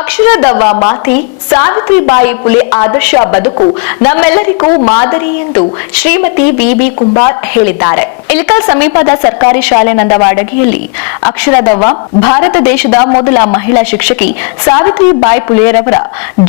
ಅಕ್ಷರದವ್ವ ಮಾತೆ ಸಾವಿತ್ರಿಬಾಯಿ ಪುಲೆ ಆದರ್ಶ ಬದುಕು ನಮ್ಮೆಲ್ಲರಿಗೂ ಮಾದರಿ ಎಂದು ಶ್ರೀಮತಿ ವಿ.ಬಿ. ಕುಂಬಾರ್ ಹೇಳಿದ್ದಾರೆ. ಇಳಕಲ್ ಸಮೀಪದ ಸರ್ಕಾರಿ ಶಾಲೆ ನಂದವಾಡಗಿಯಲ್ಲಿ ಅಕ್ಷರದವ್ವ ಭಾರತ ದೇಶದ ಮೊದಲ ಮಹಿಳಾ ಶಿಕ್ಷಕಿ ಸಾವಿತ್ರಿಬಾಯಿ ಪುಲೆಯವರ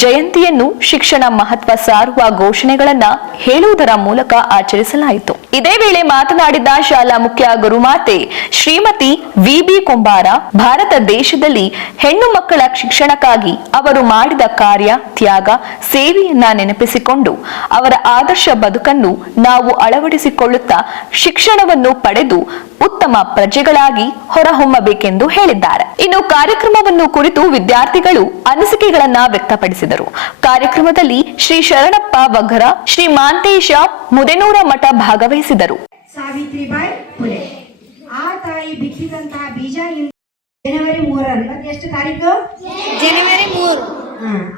ಜಯಂತಿಯನ್ನು ಶಿಕ್ಷಣ ಮಹತ್ವ ಸಾರುವ ಘೋಷಣೆಗಳನ್ನ ಹೇಳುವುದರ ಮೂಲಕ ಆಚರಿಸಲಾಯಿತು. ಇದೇ ವೇಳೆ ಮಾತನಾಡಿದ ಶಾಲಾ ಮುಖ್ಯ ಗುರುಮಾತೆ ಶ್ರೀಮತಿ ವಿ.ಬಿ. ಕುಂಬಾರ, ಭಾರತ ದೇಶದಲ್ಲಿ ಹೆಣ್ಣು ಮಕ್ಕಳ ಶಿಕ್ಷಣಕ್ಕಾಗಿ ಅವರು ಮಾಡಿದ ಕಾರ್ಯ, ತ್ಯಾಗ, ಸೇವೆಯನ್ನ ನೆನಪಿಸಿಕೊಂಡು ಅವರ ಆದರ್ಶ ಬದುಕನ್ನು ನಾವು ಅಳವಡಿಸಿಕೊಳ್ಳುತ್ತಾ ಶಿಕ್ಷಣವನ್ನು ಪಡೆದು ಉತ್ತಮ ಪ್ರಜೆಗಳಾಗಿ ಹೊರಹೊಮ್ಮಬೇಕೆಂದು ಹೇಳಿದ್ದಾರೆ. ಇನ್ನು ಕಾರ್ಯಕ್ರಮವನ್ನು ಕುರಿತು ವಿದ್ಯಾರ್ಥಿಗಳು ಅನಿಸಿಕೆಗಳನ್ನ ವ್ಯಕ್ತಪಡಿಸಿದರು. ಕಾರ್ಯಕ್ರಮದಲ್ಲಿ ಶ್ರೀ ಶರಣಪ್ಪ ವಗ್ಗರ, ಶ್ರೀ ಮಾಂತೇಶ ಮುದೇನೂರ ಮಠ ಭಾಗವಹಿಸಿದರು. ಸಾವಿತ್ರಿಬಾಯಿ ಪುಲೆ ಆ ತಾಯಿ ಬಿತ್ತಿದಂತಹ ಬೀಜ ಜನವರಿ 3 ಇವತ್ತು ಎಷ್ಟು ತಾರೀಕು? ಜನವರಿ 3.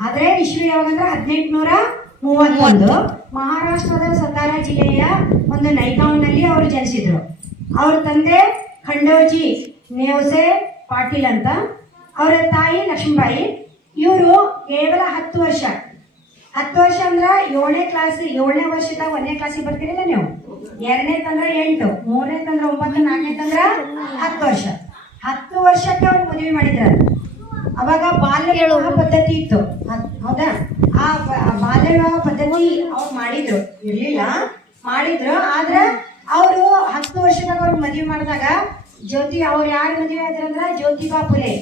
ಆದ್ರೆ ಇಶ್ವಿ ಯಾವಾಗಂದ್ರೆ 1831 ಮಹಾರಾಷ್ಟ್ರದ ಸತಾರಾ ಜಿಲ್ಲೆಯ ಒಂದು ನೈಗಾಂವ್ನಲ್ಲಿ ಅವರು ಜನಿಸಿದ್ರು. ಅವ್ರ ತಂದೆ ಖಂಡೋಜಿ ನೇವಸೆ ಪಾಟೀಲ್ ಅಂತ, ಅವರ ತಾಯಿ ಲಕ್ಷ್ಮೀಬಾಯಿ. ಇವರು ಕೇವಲ 10 ವರ್ಷ ಅಂದ್ರ 7ನೇ ವರ್ಷದಾಗ 1ನೇ ಕ್ಲಾಸಿಗೆ ಬರ್ತೀರಿಲ್ಲ ನೀವು, 2ನೇ ತಂದ್ರ 8, 3ನೇ ತಂದ್ರ 9, 4ನೇ ತಂದ್ರ 10 ವರ್ಷ. 10 ವರ್ಷಕ್ಕೆ ಅವ್ರು ಮದುವೆ ಮಾಡಿದ್ರು. ಅವಾಗ ಬಾಲ್ಯ ವಿವಾಹ ಪದ್ಧತಿ ಇತ್ತು, ಹೌದಾ? ಆ ಬಾಲ್ಯ ವಿವಾಹ ಪದ್ಧತಿ ಅವ್ರು ಮಾಡಿದ್ರು. ಆದ್ರೆ ಅವರು 10 ವರ್ಷದಾಗ ಅವ್ರು ಮದುವೆ ಮಾಡಿದಾಗ ಅವ್ರು ಯಾರು ಮದುವೆ ಆದ್ರಂದ್ರ ಜ್ಯೋತಿಬಾ ಫುಲೆ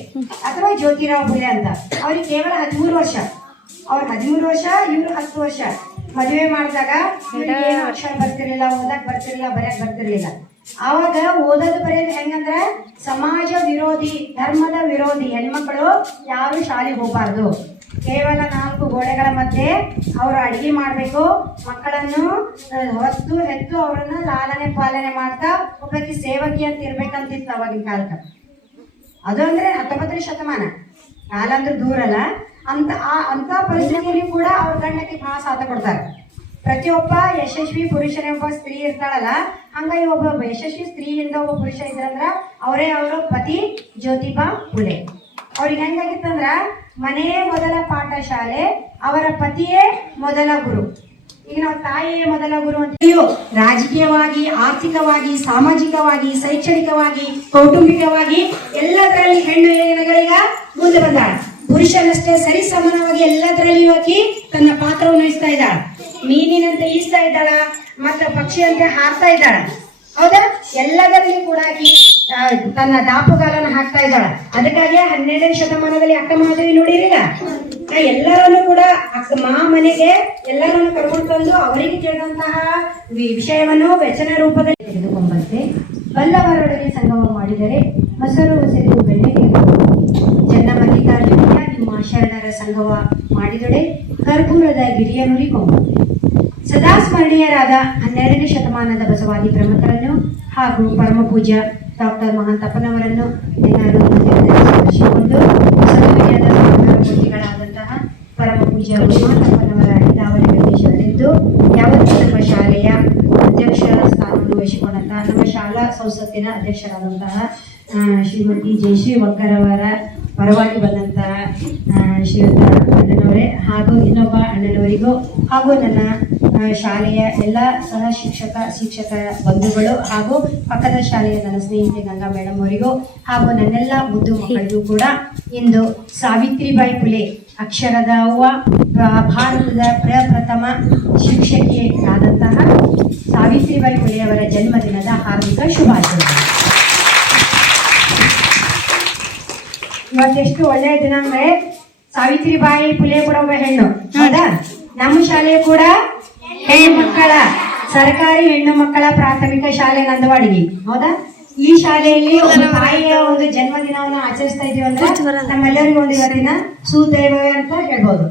ಅಥವಾ ಜ್ಯೋತಿರಾವ್ ಫುಲೆ ಅಂತ. ಅವ್ರಿಗೆ ಕೇವಲ 13 ವರ್ಷ. ಅವ್ರು 13 ವರ್ಷ, ಇವ್ರು 10 ವರ್ಷ. ಮದುವೆ ಮಾಡಿದಾಗ ಇವ್ರಿಗೆ ಏನು ಅಕ್ಷರ ಬರ್ತಿರ್ಲಿಲ್ಲ, ಓದಕ್ ಬರ್ತಿರ್ಲಿಲ್ಲ, ಬರೆಯಕ್ ಬರ್ತಿರ್ಲಿಲ್ಲ. ಆವಾಗ ಓದೋದು ಬರೆಯೋದು ಹೆಂಗಂದ್ರೆ ಸಮಾಜ ವಿರೋಧಿ, ಧರ್ಮದ ವಿರೋಧಿ ಹೆಣ್ಮಕ್ಳು ಯಾರು ಶಾಲೆಗೆ ಹೋಗಬಾರ್ದು, ಕೇವಲ 4 ಗೋಡೆಗಳ ಮಧ್ಯೆ ಅವರು ಅಡಿಗೆ ಮಾಡಬೇಕು, ಮಕ್ಕಳನ್ನು ಹೊತ್ತು ಹೆತ್ತು ಅವರನ್ನ ಲಾಲನೆ ಪಾಲನೆ ಮಾಡ್ತಾ ಒಬ್ಬಾಕಿ ಸೇವಕಿ ಅಂತ ಇರ್ಬೇಕಂತಿತ್ತು ಅವಾಗಿನ ಕಾಲಕ್ಕೆ. ಅದು ಅಂದ್ರೆ 19ನೇ ಶತಮಾನ, ಕಾಲ ಅಂದ್ರೆ ದೂರಲ್ಲ. ಅಂತ ಪರಿಸ್ಥಿತಿಯಲ್ಲಿ ಕೂಡ ಅವ್ರ ಗಂಡಕ್ಕೆ ಬಹಳ ಸಾಥ ಕೊಡ್ತಾರೆ. ಪ್ರತಿಯೊಬ್ಬ ಯಶಸ್ವಿ ಪುರುಷನೇ ಒಬ್ಬ ಸ್ತ್ರೀ ಇರ್ತಾಳಲ್ಲ, ಹಂಗಾಗಿ ಒಬ್ಬ ಯಶಸ್ವಿ ಸ್ತ್ರೀಯಿಂದ ಒಬ್ಬ ಪುರುಷ ಇದ್ರಂದ್ರ ಅವರ ಪತಿ ಜ್ಯೋತಿಬಾ ಫುಲೆ. ಅವ್ರಿಗೆ ಹೆಂಗಾಗಿತ್ತಂದ್ರ ಮನೆಯೇ ಮೊದಲ ಪಾಠಶಾಲೆ, ಅವರ ಪತಿಯೇ ಮೊದಲ ಗುರು. ಈಗ ನಾವು ತಾಯಿಯೇ ಮೊದಲ ಗುರು ಅಂತ. ರಾಜಕೀಯವಾಗಿ, ಆರ್ಥಿಕವಾಗಿ, ಸಾಮಾಜಿಕವಾಗಿ, ಶೈಕ್ಷಣಿಕವಾಗಿ, ಕೌಟುಂಬಿಕವಾಗಿ ಎಲ್ಲದರಲ್ಲಿ ಹೆಣ್ಣು ಏನಿಗಳೀಗ ಮುಂದೆ ಬಂದಾಳ. ಪುರುಷನಷ್ಟೇ ಸರಿ ಸಮಾನವಾಗಿ ಎಲ್ಲದರಲ್ಲಿಯೂ ಆಕಿ ತನ್ನ ಪಾತ್ರವನ್ನು ವಹಿಸ್ತಾ ಇದ್ದಾಳ. ಮೀನಿನಂತೆ ಈಸ್ತಾ ಇದ್ದಾಳ, ಮತ್ತೆ ಪಕ್ಷಿಯಂತೆ ಹಾರ್ತಾ ಇದ್ದಾಳ, ಹೌದಾ? ಎಲ್ಲದರಲ್ಲಿ ಕೂಡ ಆಕಿ ತನ್ನ ದಾಪುಗಾಲನ್ನು ಹಾಕ್ತಾ ಇದ್ದಾಳ. ಅದಕ್ಕಾಗಿ 12ನೇ ಶತಮಾನದಲ್ಲಿ ಅಕ್ಕ ಮಹಾದೇವಿ ನೋಡಿರಿಲ್ಲ, ಎಲ್ಲರನ್ನು ಕೂಡ ಮನೆಗೆ ಎಲ್ಲರನ್ನು ಕರ್ಕೊಂಡು ತಂದು ಅವರಿಗೆ ತಿಳಿದಂತಹ ವಿಷಯವನ್ನು ವಚನ ರೂಪದಲ್ಲಿ ತೆಗೆದುಕೊಂಡಂತೆ ಬಲ್ಲವರೊಡನೆ ಸಂಗಮ ಮಾಡಿದರೆ ಮೊಸರು ಸೆದು ಬೆಣ್ಣೆಗೆ ಜನ್ನ ಮಲ್ಲಿಕಾರ್ಜುನಿಯ ನಿಮ್ಮ ಶರಣರ ಸಂಗಮ ಮಾಡಿದೊಡೆ ಕರ್ಪೂರದ ಗಿರಿಯ ನುಡಿಕೊಂಬ. ಸದಾ ಸ್ಮರಣೀಯರಾದ 12ನೇ ಶತಮಾನದ ಬಸವಾದಿ ಪ್ರಮುಖರನ್ನು ಹಾಗೂ ಪರಮ ಪೂಜ್ಯ ಡಾಕ್ಟರ್ ಮಹಾಂತಪ್ಪನವರನ್ನು ಸ್ಮರಿಸಿಕೊಂಡು ಬಸವವಿಜಯದ ಮೂರ್ತಿಗಳಾದಂತಹ ಪರಮ ಪೂಜ್ಯ ಮಹಾಂತಪ್ಪನವರ ಇದಾವಲಿಗಳಿಗೆ ಶರಣೆಂದು ಯಾವತ್ತೂ ನಮ್ಮ ಶಾಲೆಯ ಅಧ್ಯಕ್ಷ ಸ್ಥಾನವನ್ನು ವಹಿಸಿಕೊಂಡಂತಹ, ನಮ್ಮ ಶಾಲಾ ಸಂಸತ್ತಿನ ಅಧ್ಯಕ್ಷರಾದಂತಹ ಶ್ರೀಮತಿ ಜಯಶ್ರೀ ವಗ್ಗರವರ ಪರವಾಗಿ ಬಂದಂತಹ ಶ್ರೀಯುತ ಅಣ್ಣನವರೇ ಹಾಗೂ ಇನ್ನೊಬ್ಬ ಅಣ್ಣನವರಿಗೂ ಹಾಗೂ ನನ್ನ ಶಾಲೆಯ ಎಲ್ಲ ಸಹ ಶಿಕ್ಷಕ ಬಂಧುಗಳು ಹಾಗೂ ಪಕ್ಕದ ಶಾಲೆಯ ನನ್ನ ಸ್ನೇಹಿತೆ ಗಂಗಾ ಮೇಡಮ್ ಅವರಿಗೂ ಹಾಗೂ ನನ್ನೆಲ್ಲ ಮುದ್ದು ಮಕ್ಕಳಿಗೂ ಕೂಡ ಇಂದು ಸಾವಿತ್ರಿಬಾಯಿ ಪುಲೆ ಅಕ್ಷರದ ಅವ್ವ, ಭಾರತದ ಪ್ರಪ್ರಥಮ ಶಿಕ್ಷಕಿಯಾದಂತಹ ಸಾವಿತ್ರಿಬಾಯಿ ಪುಲೆಯವರ ಜನ್ಮದಿನದ ಹಾರ್ದಿಕ ಶುಭಾಶಯಗಳು. ಇವತ್ತೆಷ್ಟು ಒಳ್ಳೆಯ ದಿನ ಅಂದ್ರೆ ಸಾವಿತ್ರಿಬಾಯಿ ಪುಲೆ ಕೂಡ ಒಬ್ಬ ಹೆಣ್ಣು, ಹೌದಾ? ನಮ್ಮ ಶಾಲೆ ಕೂಡ ಹೆಣ್ಣು ಮಕ್ಕಳ ಸರ್ಕಾರಿ ಹೆಣ್ಣು ಮಕ್ಕಳ ಪ್ರಾಥಮಿಕ ಶಾಲೆ ನಂದವಾಡಗಿ, ಹೌದಾ? ಈ ಶಾಲೆಯಲ್ಲಿ ಒಂದು ತಾಯಿಯ ಒಂದು ಜನ್ಮದಿನವನ್ನು ಆಚರಿಸ್ತಾ ಇದೀವಿ ಅಂದ್ರೆ ನಮ್ಮೆಲ್ಲರಿಗೂ ಒಂದು ಇವತ್ತಿನ ಸುದೈವ ಅಂತ ಹೇಳ್ಬೋದು.